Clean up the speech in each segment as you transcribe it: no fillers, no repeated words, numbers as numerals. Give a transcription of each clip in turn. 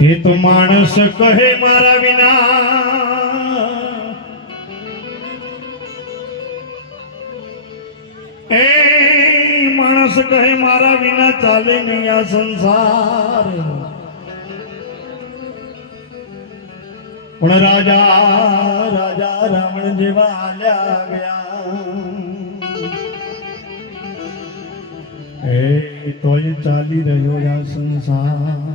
એ તો માણસ કહે મારા વિના એ માણસ કહે મારા વિના ચાલે નહીં આ સંસાર પણ રાજા રાજા રાવણ જેવા હાલ્યા ગયા એ તોય ચાલી રહ્યો આ સંસાર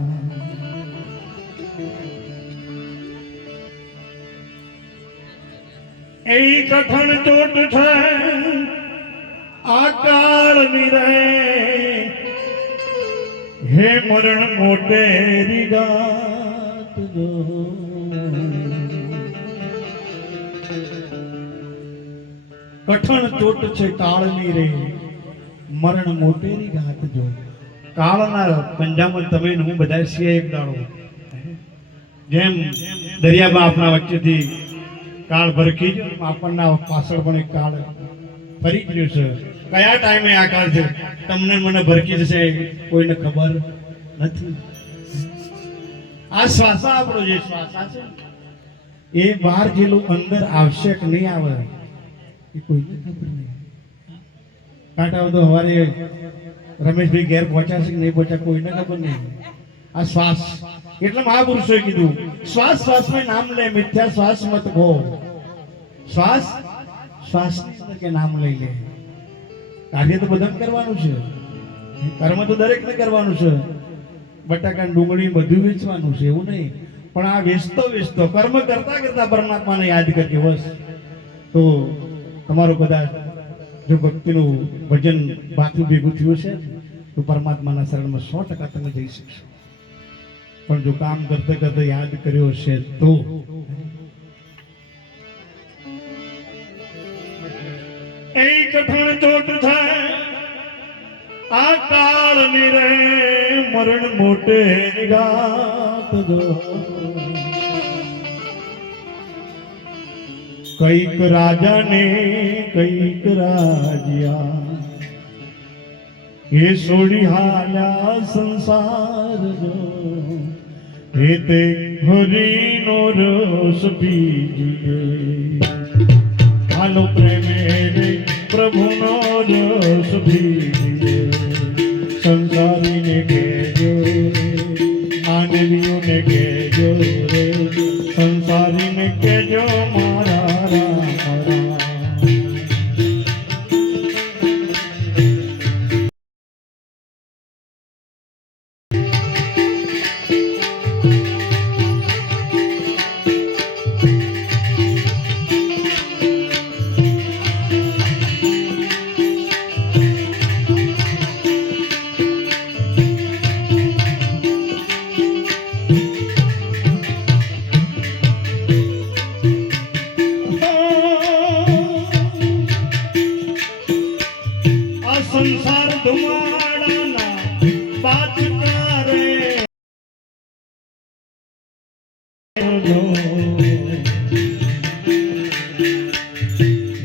એ કઠણ ચોટ છે આ કાળની રે હે મરણ મોટેરી ગાત જો કઠણ ચોટ છે કાળની રે મરણ મોટેરી ગાત જો કાળના પંજામાં તમે હું બધા છીએ એક દાડો જેમ દરિયામાં આપણા વચ્ચેથી કાળ ભરખી જો આપણના પાછળ પણ એક કાળ ફરી ગયું છે કયા ટાઈમે આ કાળ છે તમને મને ભરખી જશે કોઈને ખબર નથી આ શ્વાસા આપણો જે શ્વાસા છે એ બહાર જેલું અંદર આવશે કે નહીં આવે એ કોઈને ખબર નહીં કાંટા તો હવારે રમેશભાઈ ઘેર પહોંચ્યા છે કે નહીં પહોંચ્યા કોઈને ખબર નહીં આ શ્વાસ એટલે મહાપુરુષોએ કીધું શ્વાસ શ્વાસ में नाम ले मिथ्या श्वास मत गो શ્વાસ શ્વાસ કે નામ લઈ લે કાર્ય તો બધાને કરવાનું છે કર્મ તો દરેકને કરવાનું છે બટાકા ડુંગળી બધું વેચવાનું છે એવું નહીં પણ આ વેચતો વેચતો કર્મ કરતા કરતા પરમાત્માને યાદ કરીએ બસ તો તમારું કદાચ જો ભક્તિનું ભજન બાથું ભેગું થયું છે તો પરમાત્માના શરણમાં 100% તમે જઈ શકશો પણ જો કામ કરતા કરતા યાદ કર્યો છે તો એ કઠણ ચોટ થાય આ કાળની રે મરણ મોટે નિગાત જો કઈક રાજાને કઈક રાજ્યા એ છોડી હાલ્યા સંસાર જો એ તે હરિનો રસ પીજીએ હાલો પ્રેમે રે પ્રભુનો રસ પીજીએ સંસારીને કહેજો માનવીઓને કહેજો રે સંસારીને કહેજો મારા રામ રામ સંસાર ધુમાડાના બાચકા રે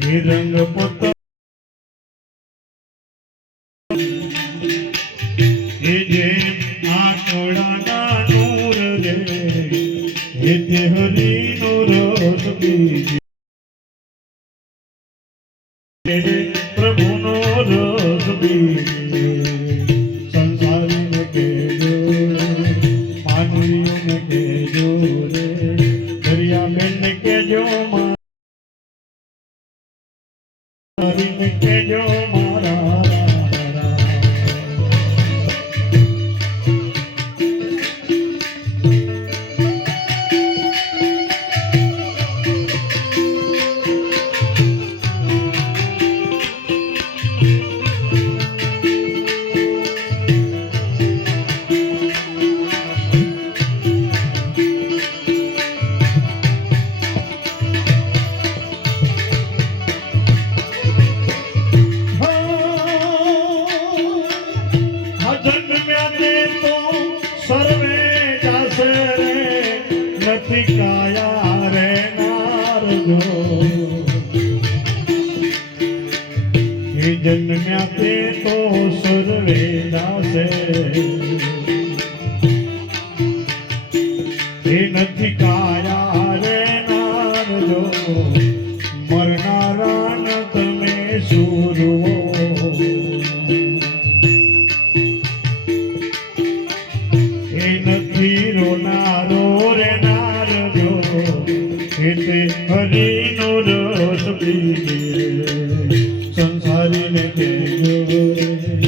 એ રંગ પોત એ જે આંખોડાના નૂર રે એ તે હરિનો રસ પીજે પ્રભુનો રસ સંસારીને કહેજો માનવીઓને કહેજો રે દરિયાબેનને કહેજો મારીને કહેજો મારા સર્વે જાસે રે નથી કાયા રે નારજો એ જન્મ્યા તે તો સર્વે જાસે ગયો રે